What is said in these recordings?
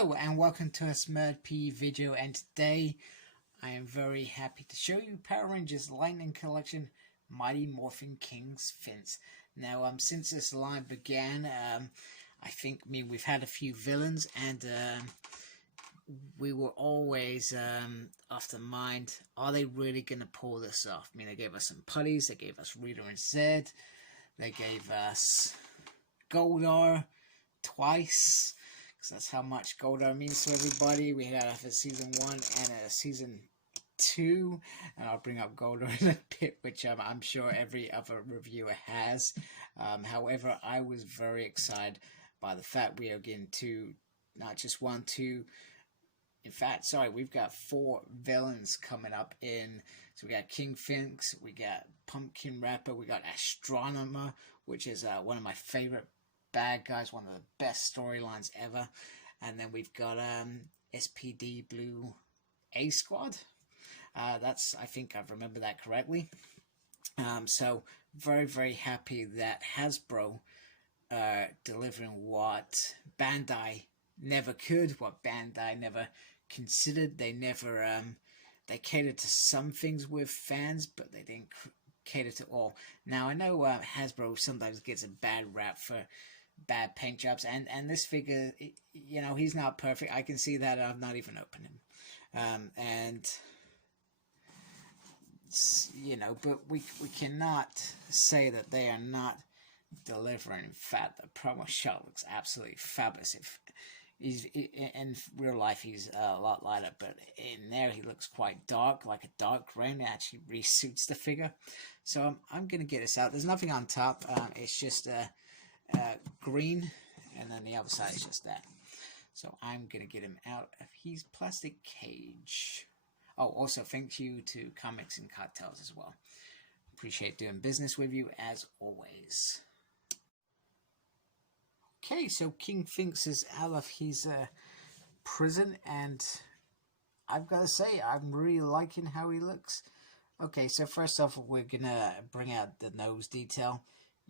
Hello and welcome to a SmurP video, and today I am very happy to show you Power Rangers Lightning Collection Mighty Morphin King Sphinx. Now since this line began, I think we've had a few villains, and we were always off the mind, are they really going to pull this off? They gave us some putties, they gave us Rita and Zed, they gave us Goldar twice, because that's how much Goldar means to everybody. We had a season 1 and a season 2, and I'll bring up Goldar in a bit, which I'm sure every other reviewer has. However, I was very excited by the fact we are getting two, not just one, two. In fact, sorry, we've got 4 villains coming up in. So we got King Sphinx, we got Pumpkin Rapper, we got Astronomer, which is one of my favorite bad guys, one of the best storylines ever. And then we've got SPD Blue A Squad. That's, I think I remember that correctly. So very, very happy that Hasbro delivering what Bandai never could, what Bandai never considered. They never they catered to some things with fans, but they didn't cater to all. Now I know Hasbro sometimes gets a bad rap for bad paint jobs, and this figure, you know, he's not perfect. I can see that. I've not even opened him, and you know, but we cannot say that they are not delivering. In fact, the promo shot looks absolutely fabulous. If in real life he's a lot lighter, but in there he looks quite dark, like a dark gray, and it actually re-suits the figure. So I'm gonna get this out. There's nothing on top. It's just green, and then the other side is just that. So I'm gonna get him out of his plastic cage. Oh, also thank you to Comics and Cartels as well. Appreciate doing business with you as always. Okay, so King Sphinx is out of his prison, and I've got to say, I'm really liking how he looks. Okay, so first off, we're gonna bring out the nose detail.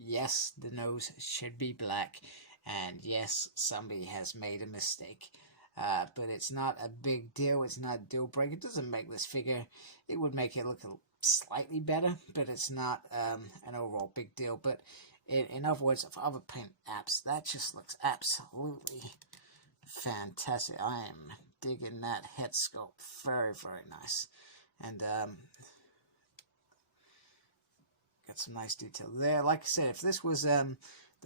Yes, the nose should be black, and yes, somebody has made a mistake. But it's not a big deal. It's not a deal breaker. It doesn't make this figure. It would make it look slightly better, but it's not an overall big deal. But in other words, for other paint apps, that just looks absolutely fantastic. I am digging that head sculpt. Very, very nice. And got some nice detail there. Like I said, if this was the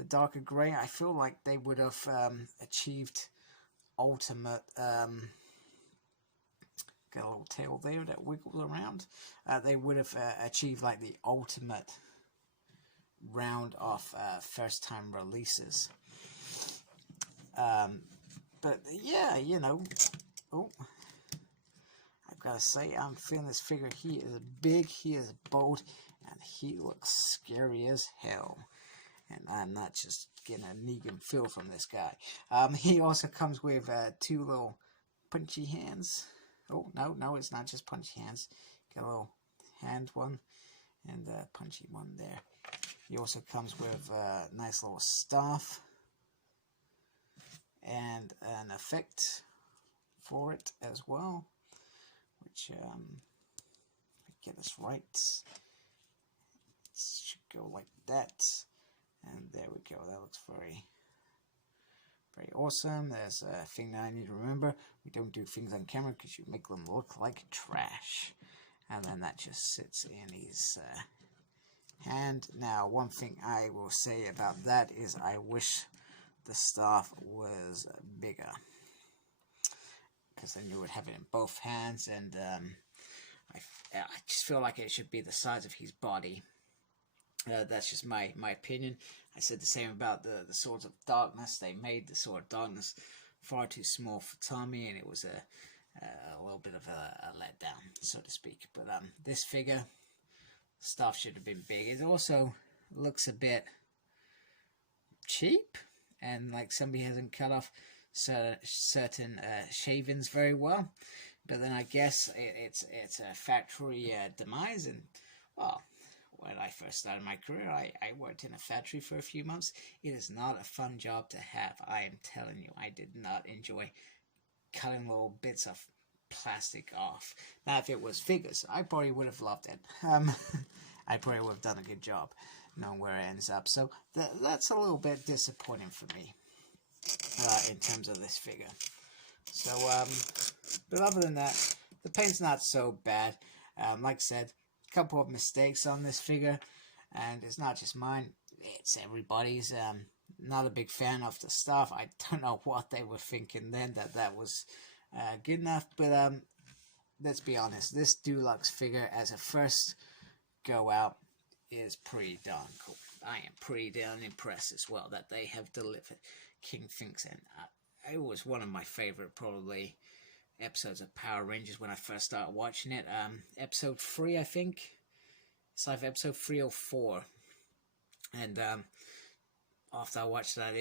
darker gray, I feel like they would have achieved ultimate. Got a little tail there that wiggles around. They would have achieved like the ultimate round of first time releases. But yeah, you know, oh, I've got to say, I'm feeling this figure. He is big, he is bold, and he looks scary as hell. And I'm not just getting a Negan feel from this guy. He also comes with 2 little punchy hands. Oh, no, it's not just punchy hands. Got a little hand one and a punchy one there. He also comes with a nice little staff and an effect for it as well, which, if I get this right, it should go like that. And there we go. That looks very, very awesome. There's a thing that I need to remember. We don't do things on camera because you make them look like trash. And then that just sits in his hand. Now, one thing I will say about that is I wish the staff was bigger, because then you would have it in both hands. And I just feel like it should be the size of his body. That's just my opinion. I said the same about the Swords of Darkness. They made the Sword of Darkness far too small for Tommy, and it was a little bit of a letdown, so to speak. But this figure, stuff should have been big. It also looks a bit cheap, and like somebody hasn't cut off certain shavings very well. But then I guess it's a factory demise, and well, when I first started my career, I worked in a factory for a few months. It is not a fun job to have. I am telling you, I did not enjoy cutting little bits of plastic off. Now, if it was figures, I probably would have loved it. I probably would have done a good job knowing where it ends up. So that's a little bit disappointing for me in terms of this figure. So, but other than that, the paint's not so bad. Like I said, a couple of mistakes on this figure, and it's not just mine, it's everybody's. Not a big fan of the stuff. I don't know what they were thinking then that was good enough, but let's be honest, this deluxe figure as a first go out is pretty darn cool. I am pretty darn impressed as well that they have delivered King Sphinx, and it was one of my favorite probably episodes of Power Rangers when I first started watching it. Episode 3, I think. It's like episode 3 or 4. And after I watched that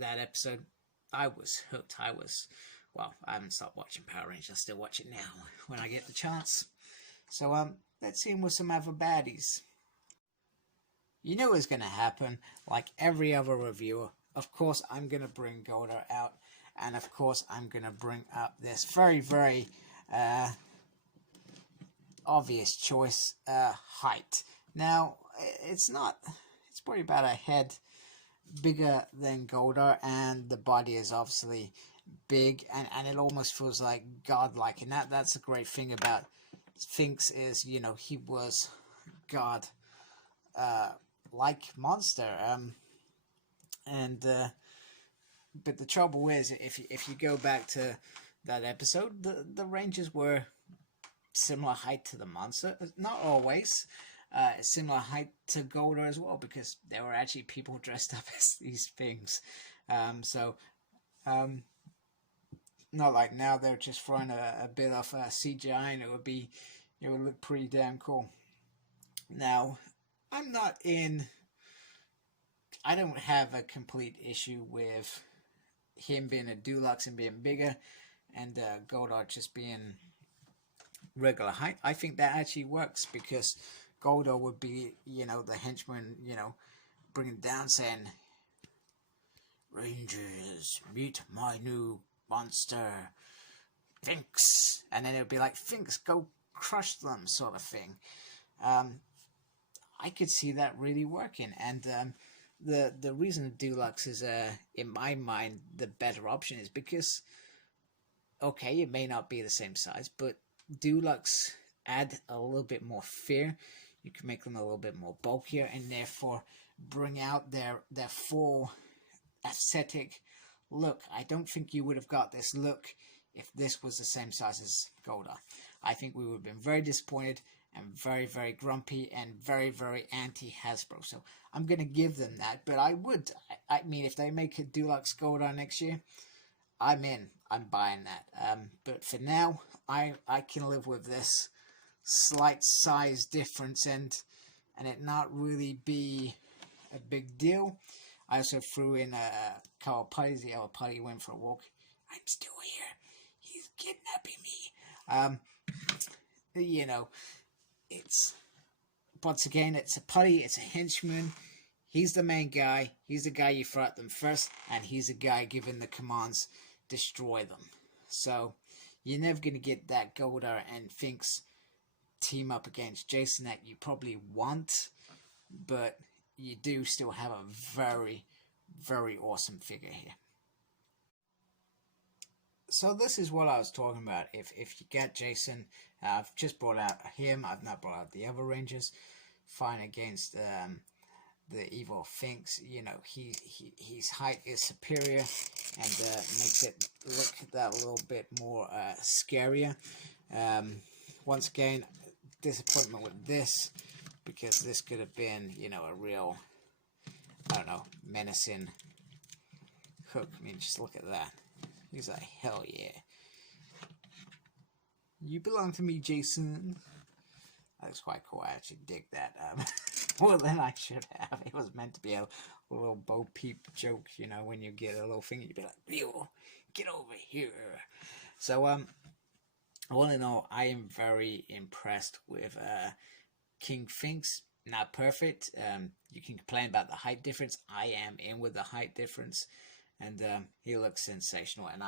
episode, I was hooked. Well, I haven't stopped watching Power Rangers. I still watch it now when I get the chance. So let's see him with some other baddies. You know what's going to happen, like every other reviewer. Of course, I'm going to bring Goldar out. And of course, I'm going to bring up this very, very obvious choice, height. Now, it's probably about a head bigger than Goldar, and the body is obviously big, and it almost feels like godlike. And that's a great thing about Sphinx is, you know, he was god like monster. But the trouble is, if you go back to that episode, the Rangers were similar height to the monster. Not always. Similar height to Goldar as well, because there were actually people dressed up as these things. Not like now they're just throwing a bit of CGI, and it would look pretty damn cool. Now, I don't have a complete issue with him being a deluxe and being bigger, and Goldar just being regular height. I think that actually works, because Goldar would be, you know, the henchman, you know, bringing down saying, "Rangers, meet my new monster, Sphinx," and then it would be like, "Sphinx, go crush them," sort of thing. I could see that really working, and the reason Deluxe is, in my mind, the better option is because, okay, it may not be the same size, but Deluxe add a little bit more fear. You can make them a little bit more bulkier, and therefore bring out their full aesthetic look. I don't think you would have got this look if this was the same size as Goldar. I think we would have been very disappointed and very, very grumpy and very, very anti-Hasbro. So I'm going to give them that. But I mean, if they make a Deluxe Goldar next year, I'm in. I'm buying that. But for now, I can live with this slight size difference and it not really be a big deal. I also threw in a couple of putties. The other putty went for a walk. I'm still here. He's kidnapping me. You know, once again, it's a putty, it's a henchman. He's the main guy. He's the guy you throw at them first, and he's the guy giving the commands, destroy them. So you're never going to get that Goldar and Sphinx team up against Jason that you probably want, but you do still have a very, very awesome figure here. So this is what I was talking about. If you get Jason, I've just brought out him. I've not brought out the other Rangers. Fine against the evil Sphinx. You know, his height is superior and makes it look that little bit more scarier. Once again, disappointment with this, because this could have been, you know, a real, I don't know, menacing hook. I mean, just look at that. He's like, hell yeah. You belong to me, Jason. That was quite cool. I actually dig that. More than I should have. It was meant to be a little Bo Peep joke, you know, when you get a little thing, you'd be like, Leo, get over here. So, all in all, I am very impressed with King Sphinx. Not perfect. You can complain about the height difference. I am in with the height difference. And he looks sensational, and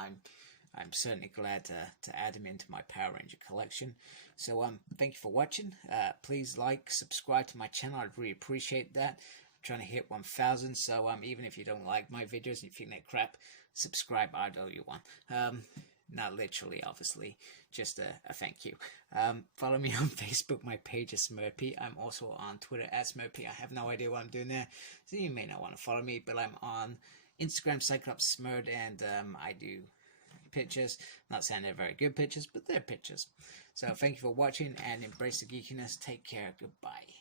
I'm certainly glad to add him into my Power Ranger collection. So thank you for watching. Please like, subscribe to my channel. I'd really appreciate that. I'm trying to hit 1,000. So even if you don't like my videos and you think they're crap, subscribe. I owe you one. Not literally, obviously, just a thank you. Follow me on Facebook. My page is Smurpy. I'm also on Twitter at Smurpy. I have no idea what I'm doing there, so you may not want to follow me, but I'm on Instagram, Cyclops Smurd, and I do pictures. Not saying they're very good pictures, but they're pictures. So thank you for watching, and embrace the geekiness. Take care. Goodbye.